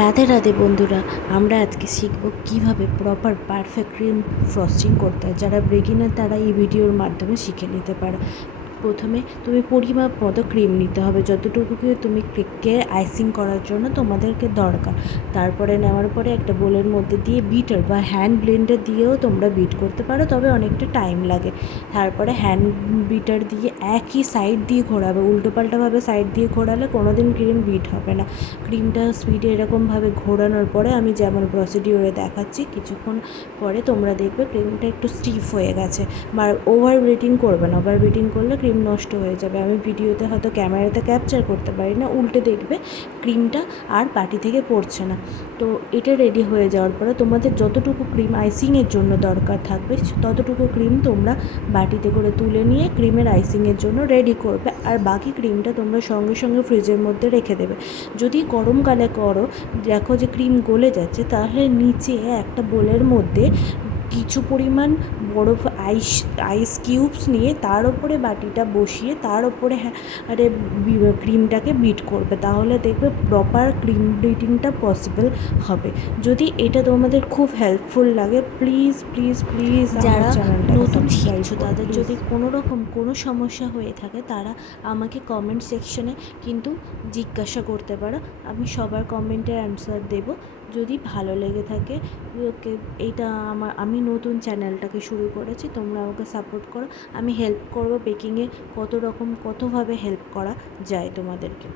রাধে রাধে বন্ধুরা, আমরা আজকে শিখব কিভাবে প্রপার পারফেক্ট ক্রিম ফ্রস্টিং করতে হয়। যারা বিগিনার তারা এই ভিডিওর মাধ্যমে শিখে নিতে পারে। প্রথমে তুমি পরিমাপ মতো ক্রিম নিতে হবে, যতটুকু তুমি কেককে আইসিং করার জন্য তোমাদেরকে দরকার। তারপরে নেওয়ার পরে একটা বোলের মধ্যে দিয়ে বিটার বা হ্যান্ড ব্লেন্ডার দিয়েও তোমরা বিট করতে পারো, তবে অনেকটা টাইম লাগে। তারপরে হ্যান্ড বিটার দিয়ে একই সাইড দিয়ে ঘোরাবে, উল্টোপাল্টাভাবে সাইড দিয়ে ঘোরালে কোনো দিন ক্রিম বিট হবে না। ক্রিমটা স্পিডে এরকমভাবে ঘোরানোর পরে আমি যেমন প্রসিডিওরে দেখাচ্ছি, কিছুক্ষণ পরে তোমরা দেখবে ক্রিমটা একটু স্টিফ হয়ে গেছে। বা ওভার বিটিং করবে না, ওভার বিটিং করলে ক্রিম নষ্ট হয়ে যাবে। আমি ভিডিওতে হয়তো ক্যামেরাতে ক্যাপচার করতে পারি না, উল্টে দেখবে ক্রিমটা আর বাটি থেকে পড়ছে না। তো এটা রেডি হয়ে যাওয়ার পরে তোমাদের যতটুকু ক্রিম আইসিংয়ের জন্য দরকার থাকবে ততটুকু ক্রিম তোমরা বাটিতে করে তুলে নিয়ে ক্রিমের আইসিংয়ের জন্য রেডি করবে। আর বাকি ক্রিমটা তোমরা সঙ্গে সঙ্গে ফ্রিজের মধ্যে রেখে দেবে। যদি গরমকালে করো, দেখো যে ক্রিম গলে যাচ্ছে, তাহলে নিচে একটা বোলের মধ্যে কিছু পরিমাণ বরফ আইস কিউবস নিয়ে তার ওপরে বাটিটা বসিয়ে তার ওপরে ক্রিমটাকে বিট করবে, তাহলে দেখবে প্রপার ক্রিম বিটিংটা পসিবল হবে। যদি এটা তোমাদের খুব হেল্পফুল লাগে, প্লিজ প্লিজ প্লিজ যারা নতুন শিখছো তাদের যদি কোনো রকম কোনো সমস্যা হয়ে থাকে, তারা আমাকে কমেন্ট সেকশনে কিন্তু জিজ্ঞাসা করতে পারো। আমি সবার কমেন্টের অ্যান্সার দেবো। যদি ভালো লেগে থাকে, এইটা আমি নতুন চ্যানেলটাকে শুরু করেছি, তোমরা আমাকে সাপোর্ট করো। আমি হেল্প করবো বেকিংয়ে, কতভাবে হেল্প করা যায় তোমাদেরকে।